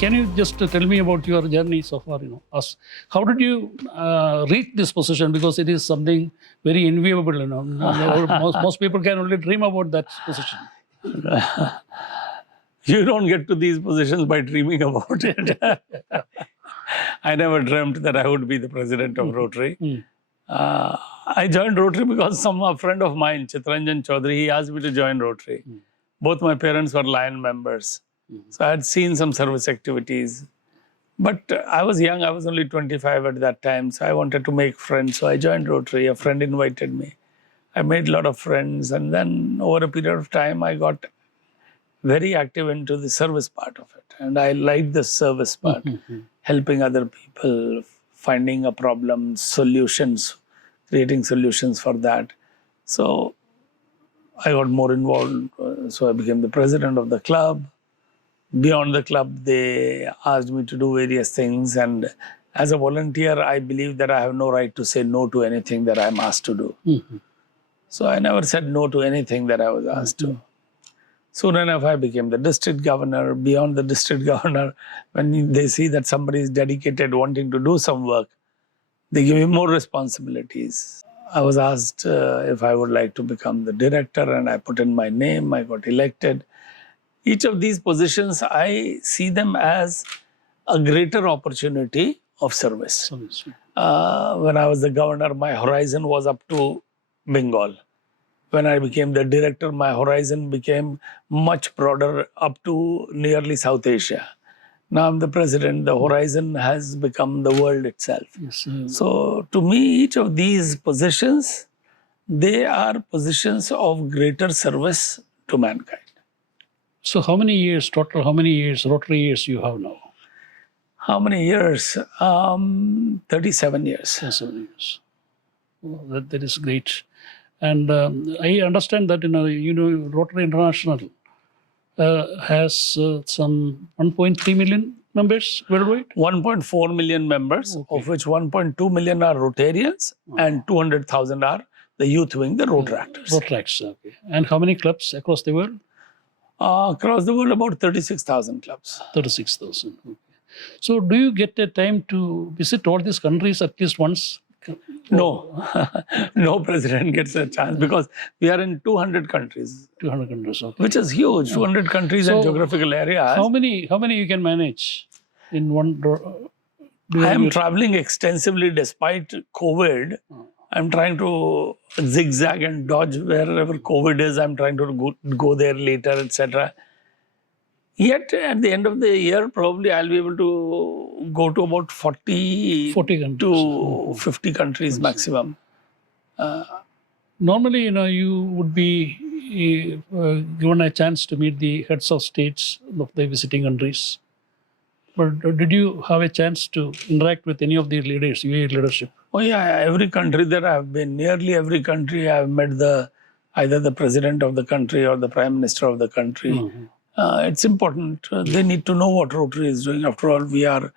Can you just tell me about your journey so far? How did you reach this position? Because it is something very enviable. Most people can only dream about that position. You don't get to these positions by dreaming about it. I never dreamt that I would be the president of Rotary. I joined Rotary because a friend of mine, Chitranjan Chaudhary, he asked me to join Rotary. Both my parents were Lion members. So I had seen some service activities. But I was young, I was only 25 at that time. So I wanted to make friends. So I joined Rotary. A friend invited me. I made a lot of friends. And then over a period of time, I got very active into the service part of it. And I liked the service part, helping other people, finding a problem, solutions, creating solutions for that. So I got more involved. So I became the president of the club. Beyond the club, they asked me to do various things. And as a volunteer, I believe that I have no right to say no to anything that I'm asked to do. So I never said no to anything that I was asked to. Soon enough, I became the district governor. Beyond the district governor, when they see that somebody is dedicated, wanting to do some work, they give me more responsibilities. I was asked if I would like to become the director, and I put in my name. I got elected. Each of these positions, I see them as a greater opportunity of service. When I was the governor, my horizon was up to Bengal. When I became the director, my horizon became much broader, up to nearly South Asia. Now I'm the president, the horizon has become the world itself. So to me, each of these positions, they are positions of greater service to mankind. So how many years total, Rotary years you have now? How many years? 37 years. 37 years. Well, that is great. And I understand that Rotary International has some 1.3 million members worldwide? 1.4 million members, of which 1.2 million are Rotarians and 200,000 are the youth wing, the Rotaractors. Rotaractors, okay. And how many clubs across the world? Across the world, about 36,000 clubs. 36,000, okay. So do you get a time to visit all these countries at least once? No, no president gets a chance because we are in 200 countries. 200 countries, okay. Which is huge, 200 countries and geographical areas. How many you can manage in one? I am traveling extensively despite COVID. I'm trying to zigzag and dodge wherever COVID is. I'm trying to go there later, etc. Yet at the end of the year, probably I'll be able to go to about 40 to 50 countries maximum. Normally, you would be given a chance to meet the heads of states of the visiting countries. But did you have a chance to interact with any of the leaders, UAE leadership? Oh yeah, every country that I've been, nearly every country I've met either the president of the country or the prime minister of the country. It's important. They need to know what Rotary is doing. After all, we are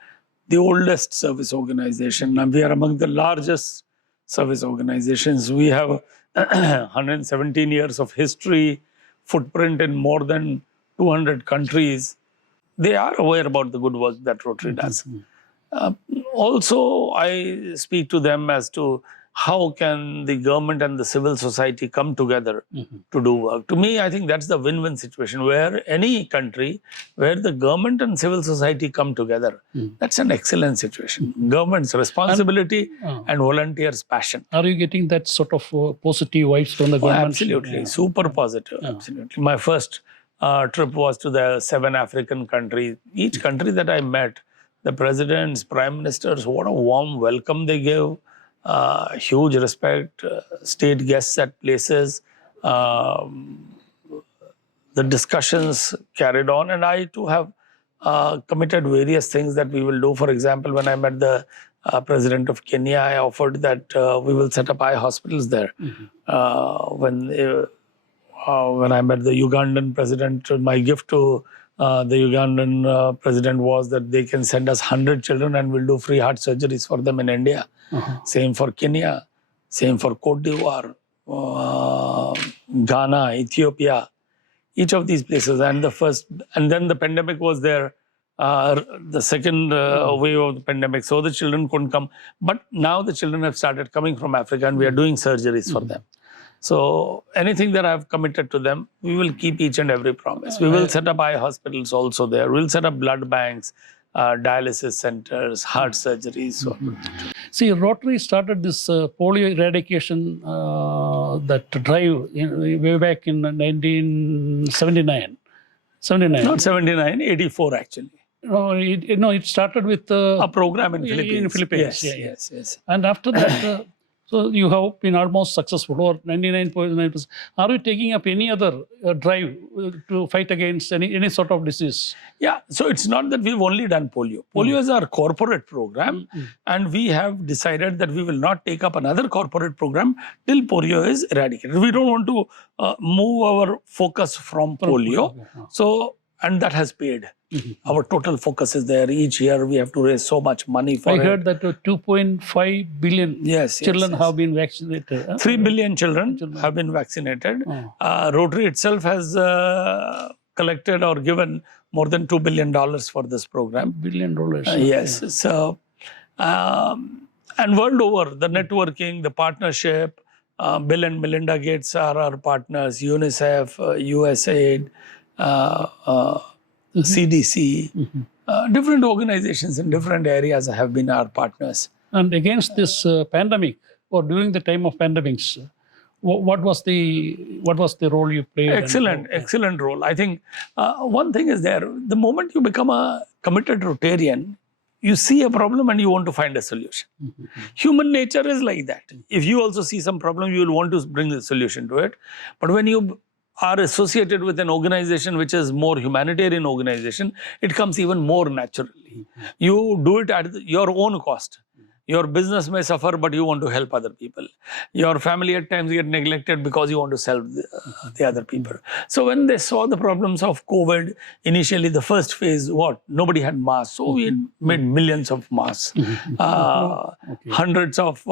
the oldest service organization and we are among the largest service organizations. We have 117 years of history, footprint in more than 200 countries. They are aware about the good work that Rotary does. Also, I speak to them as to how can the government and the civil society come together to do work. To me, I think that's the win-win situation where any country, where the government and civil society come together, that's an excellent situation. Government's responsibility and volunteers' passion. Are you getting that sort of positive vibes from the government? Absolutely, super positive, absolutely. My first trip was to the 7 African countries. Each country that I met, the presidents, prime ministers, what a warm welcome they gave. Huge respect, state guests at places. The discussions carried on, and I too have committed various things that we will do. For example, when I met the president of Kenya, I offered that we will set up eye hospitals there. When I met the Ugandan president, my gift to the Ugandan president was that they can send us 100 children and we'll do free heart surgeries for them in India. Same for Kenya, same for Cote d'Ivoire, Ghana, Ethiopia, each of these places. And then the pandemic was there. the second wave of the pandemic, so the children couldn't come. But now the children have started coming from Africa, and we are doing surgeries for them. So anything that I've committed to them, we will keep each and every promise. We will set up eye hospitals also there. We'll set up blood banks, dialysis centers, heart surgeries. So. See, Rotary started this polio eradication that drive way back in 1979. 79. Not 79, 84 actually. No, it started with a program in Philippines. In Philippines, Yes. And after that, so you have been almost successful, or 99.9%. Are you taking up any other drive to fight against any sort of disease? Yeah, so it's not that we've only done polio. Polio is our corporate program, and we have decided that we will not take up another corporate program till polio is eradicated. We don't want to move our focus from polio. So, and that has paid. Our total focus is there. Each year we have to raise so much money for it. I heard that 2.5 billion children have been vaccinated. 3 billion children have been vaccinated. Rotary itself has collected or given more than $2 billion for this program. $2 billion. Yes. So, and world over, the networking, the partnership, Bill and Melinda Gates are our partners, UNICEF, USAID, CDC, different organizations in different areas have been our partners. And against this pandemic, or during the time of pandemics, what was the role you played? Excellent role. I think one thing is there, the moment you become a committed Rotarian, you see a problem and you want to find a solution. Human nature is like that. If you also see some problem, you will want to bring the solution to it. But when you are associated with an organization which is more humanitarian organization, it comes even more naturally. You do it at your own cost. Your business may suffer, but you want to help other people. Your family at times get neglected because you want to help the other people. So when they saw the problems of COVID, initially the first phase, nobody had masks. So we made millions of masks. Hundreds of,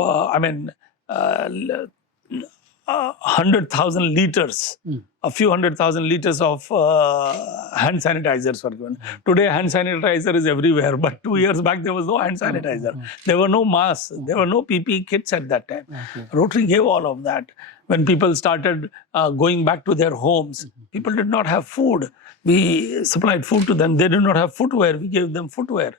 100,000 liters, a few 100,000 liters of hand sanitizers were given. Today, hand sanitizer is everywhere, but 2 years back, there was no hand sanitizer. There were no masks. There were no PPE kits at that time. Rotary gave all of that. When people started going back to their homes, people did not have food. We supplied food to them. They did not have footwear. We gave them footwear.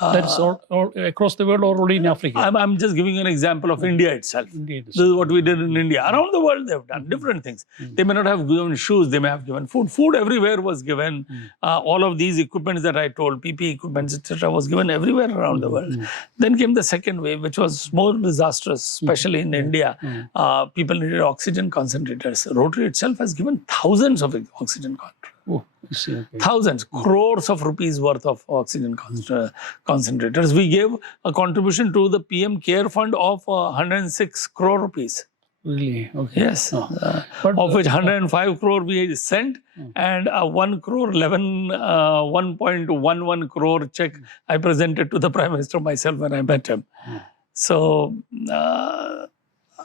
That's all across the world or only in Africa? I'm just giving an example of India itself. This is what we did in India. Around the world, they have done different things. They may not have given shoes. They may have given food. Food everywhere was given. All of these equipments that I told, PPE equipments, etc., was given everywhere around the world. Then came the second wave, which was more disastrous, especially in India. People needed oxygen concentrators. Rotary itself has given thousands of oxygen concentrators. Thousands, crores of rupees worth of oxygen concentrators. We gave a contribution to the PM Care Fund of 106 crore rupees. Really? Okay. Yes. Of which 105 crore we sent, and 1.11 crore check I presented to the Prime Minister myself when I met him. So,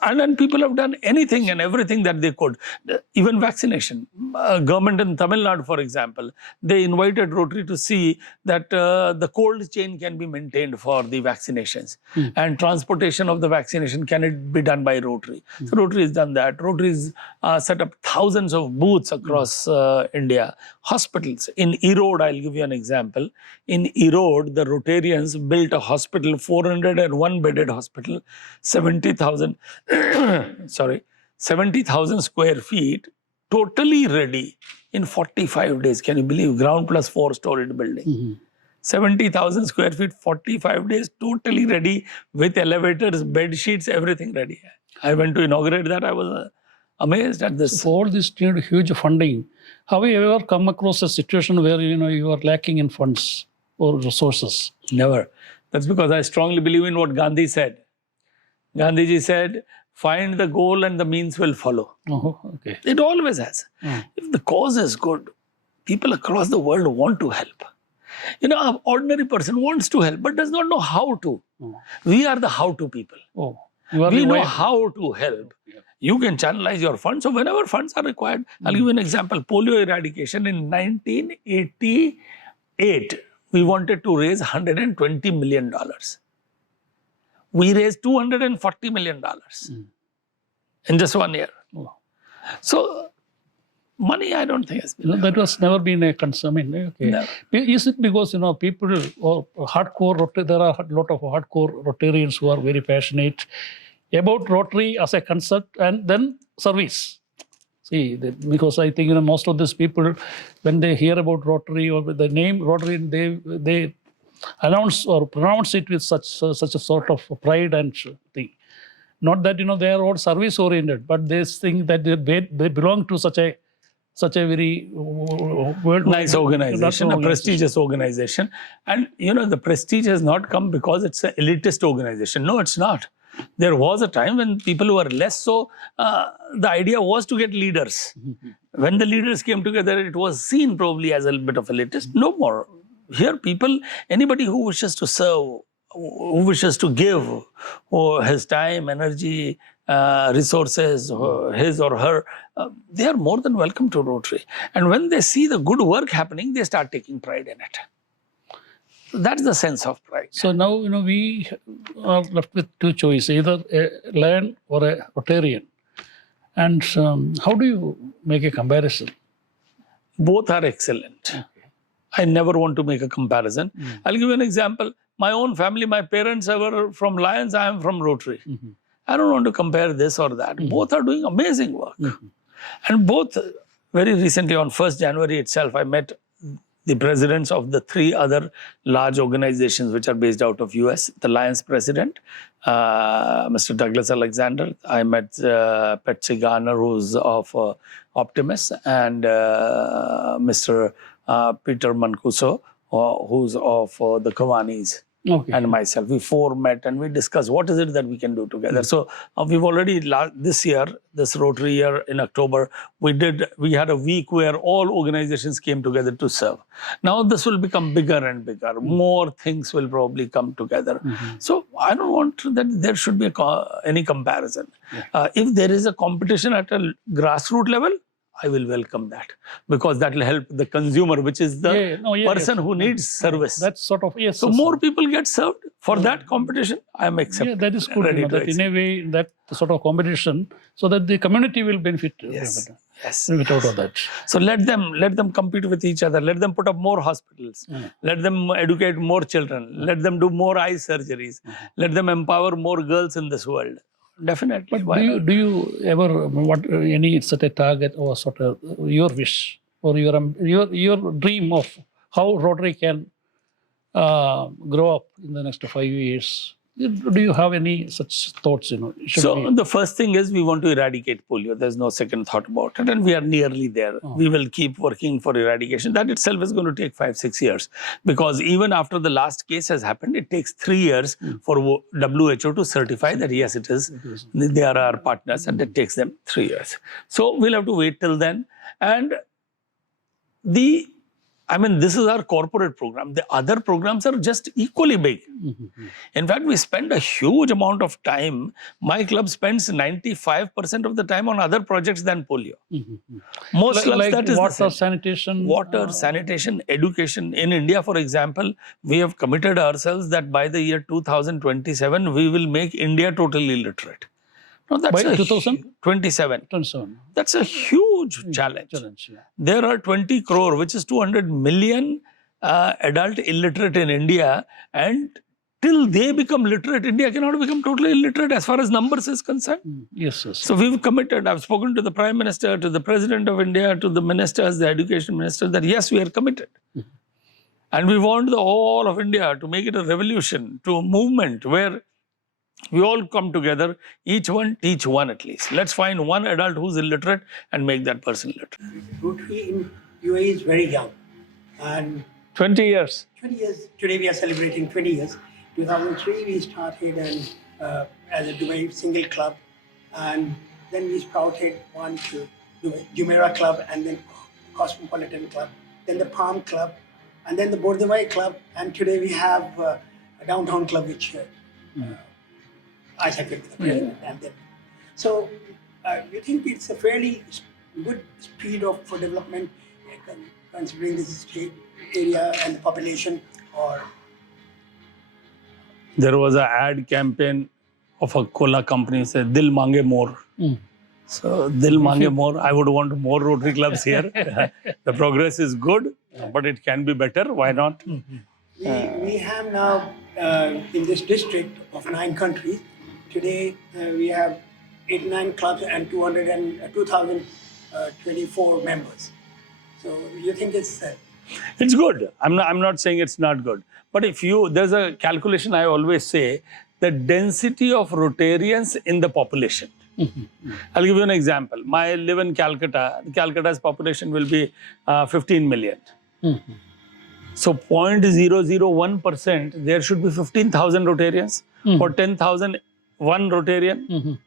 and then people have done anything and everything that they could. Even vaccination. Government in Tamil Nadu, for example, they invited Rotary to see that the cold chain can be maintained for the vaccinations. And transportation of the vaccination, can it be done by Rotary? So Rotary has done that. Rotary has set up thousands of booths across India. Hospitals. In Erode, I'll give you an example. In Erode, the Rotarians built a hospital, 401 bedded hospital, 70,000 square feet, totally ready in 45 days. Can you believe? Ground plus 4-storied building. 70,000 square feet, 45 days, totally ready with elevators, bed sheets, everything ready. I went to inaugurate that. I was amazed at this. So for all this need huge funding. Have you ever come across a situation where you are lacking in funds or resources? Never. That's because I strongly believe in what Gandhi said. Gandhiji said, find the goal and the means will follow. Okay. It always has. If the cause is good, people across the world want to help. An ordinary person wants to help but does not know how to. We are the how-to people. We know how to help. You can channelize your funds. So whenever funds are required, I'll give you an example. Polio eradication in 1988. we wanted to raise $120 million. We raised $240 million in just 1 year. Oh. So, money, I don't think has been. That was never been a concern. I mean, okay. Never. Is it because, people or hardcore, there are a lot of hardcore Rotarians who are very passionate about Rotary as a concept and then service? See, because I think, most of these people, when they hear about Rotary or with the name Rotary, they announce or pronounce it with such a sort of pride and thing. Not that, they are all service oriented, but they think that they belong to such a very Nice organization, a prestigious organization. And, the prestige has not come because it's an elitist organization. No, it's not. There was a time when people were less so, the idea was to get leaders. When the leaders came together, it was seen probably as a bit of elitist. No more. Here, anybody who wishes to serve, who wishes to give his time, energy, resources, his or her, they are more than welcome to Rotary. And when they see the good work happening, they start taking pride in it. That's the sense of pride. So now, we are left with two choices, either a Lion or a Rotarian. And how do you make a comparison? Both are excellent. Okay. I never want to make a comparison. I'll give you an example. My own family, my parents were from Lions, I am from Rotary. I don't want to compare this or that. Both are doing amazing work. And both, very recently on 1st January itself, I met the presidents of the 3 other large organizations which are based out of US. The Lions president, Mr. Douglas Alexander. I met Patsy Garner, who's of Optimus, and Mr. Peter Mancuso, who's of the Kawanis. Okay. And myself. We 4 met and we discussed what is it that we can do together. So we've already, this year, this Rotary year in October, we had a week where all organizations came together to serve. Now this will become bigger and bigger. More things will probably come together. So I don't want that there should be any comparison. If there is a competition at a grassroots level, I will welcome that, because that will help the consumer, which is the person who needs service. That's sort of, yes. So more people get served. For that competition, I am accepted. Yeah, that is good. That in a way, that sort of competition, so that the community will benefit. Yes. Without all that. So let them compete with each other. Let them put up more hospitals. Let them educate more children. Let them do more eye surgeries. Let them empower more girls in this world. Definitely. But do you ever any set a target or sort of your wish or your dream of how Rotary can grow up in the next 5 years? Do you have any such thoughts? So the first thing is we want to eradicate polio. There's no second thought about it, and we are nearly there. We will keep working for eradication. That itself is going to take 5-6 years, because even after the last case has happened, it takes 3 years for WHO to certify that yes, it is. They are our partners, and it takes them 3 years. So we'll have to wait till then. And this is our corporate program. The other programs are just equally big. In fact, we spend a huge amount of time. My club spends 95% of the time on other projects than polio. Most clubs, like that is water, sanitation. Water, sanitation, education. In India, for example, we have committed ourselves that by the year 2027, we will make India totally literate. No, that's by 2027. That's a huge challenge. There are 20 crore, which is 200 million adult illiterate in India, and till they become literate, India cannot become totally illiterate as far as numbers is concerned. Yes. So we've committed. I've spoken to the Prime Minister, to the President of India, to the ministers, the Education Minister, that yes, we are committed. And we want the whole of India to make it a revolution, to a movement where we all come together, each one teach one at least. Let's find one adult who's illiterate and make that person literate. Rotary in UAE is very young. And 20 years. 20 years. Today we are celebrating 20 years. 2003 we started as a Dubai single club. And then we sprouted one to Dubai Jumeirah Club, and then Cosmopolitan Club, then the Palm Club, and then the Bordewai Club. And today we have a Downtown Club, which I second with the president. And then, so you think it's a fairly good speed for development, considering this state area and the population or There was an ad campaign of a cola company said Dil Mange More. So Dil Mange More. I would want more Rotary clubs here. The progress is good, but it can be better. Why not? we have now in this district of 9 countries, today we have 89 clubs and 2,024 members. So you think it's It's good. I'm not saying it's not good. But there's a calculation I always say, the density of Rotarians in the population. I'll give you an example. I live in Calcutta. Calcutta's population will be 15 million. So 0.001%, there should be 15,000 Rotarians. For 10,000, one Rotarian.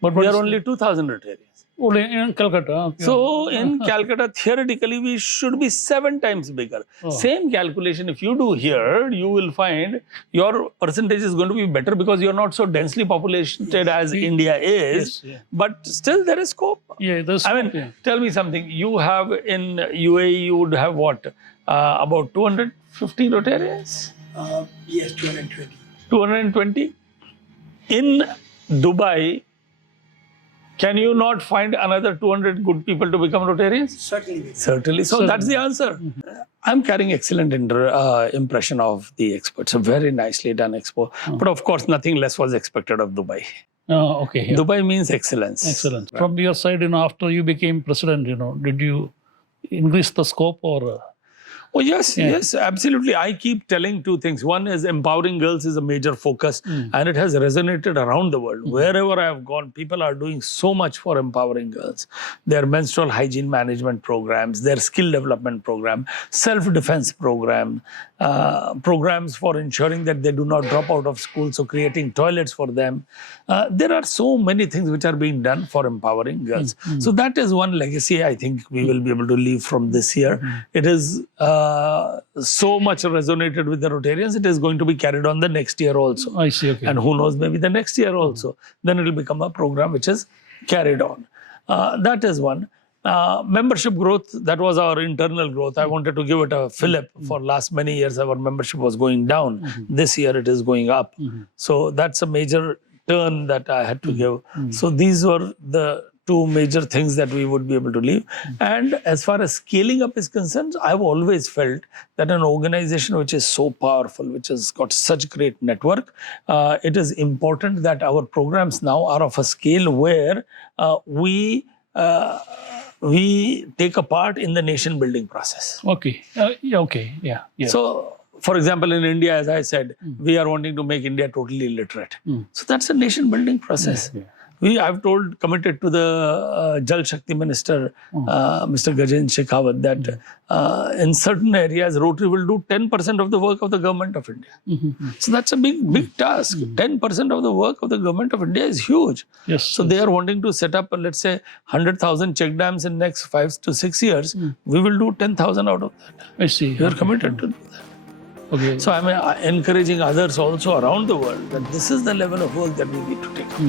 But we are only 2,000 Rotarians. Only in Calcutta. Okay. So in Calcutta, theoretically, we should be 7 times bigger. Same calculation, if you do here, you will find your percentage is going to be better because you're not so densely populated as India is. But still there is scope. Yeah, there's scope, Tell me something. You have in UAE, you would have what? About 250 Rotarians? yes, 220. 220? In Dubai, can you not find another 200 good people to become Rotarians? Certainly. So that's the answer. I'm carrying excellent impression of the Expo. It's a very nicely done Expo. But of course, nothing less was expected of Dubai. Oh, okay. Yeah. Dubai means excellence. Excellent. From your side, after you became president, did you increase the scope or? Oh, yes, absolutely. I keep telling 2 things. One is empowering girls is a major focus and it has resonated around the world. Wherever I have gone, people are doing so much for empowering girls. Their menstrual hygiene management programs, their skill development program, self-defense program, programs for ensuring that they do not drop out of school, so creating toilets for them. There are so many things which are being done for empowering girls. So that is one legacy I think we will be able to leave from this year. It is so much resonated with the Rotarians, it is going to be carried on the next year also. I see, okay. And who knows, maybe the next year also. Then it will become a program which is carried on. That is one. Membership growth, that was our internal growth. I wanted to give it a fillip. For last many years, our membership was going down. This year, it is going up. So that's a major turn that I had to give. So these were the 2 major things that we would be able to leave. And as far as scaling up is concerned, I've always felt that an organization which is so powerful, which has got such great network, it is important that our programs now are of a scale where we take a part in the nation building process. Okay. Yeah. So, for example, in India, as I said, we are wanting to make India totally literate. So that's a nation building process. I've committed to the Jal Shakti Minister, Mr. Gajendra Shekhar, that in certain areas, Rotary will do 10% of the work of the government of India. So that's a big task. 10% of the work of the government of India is huge. Yes. So they are wanting to set up, let's say, 100,000 check dams in next 5 to 6 years. We will do 10,000 out of that. I see. We are committed to do that. Okay. So I'm encouraging others also around the world that this is the level of work that we need to take up.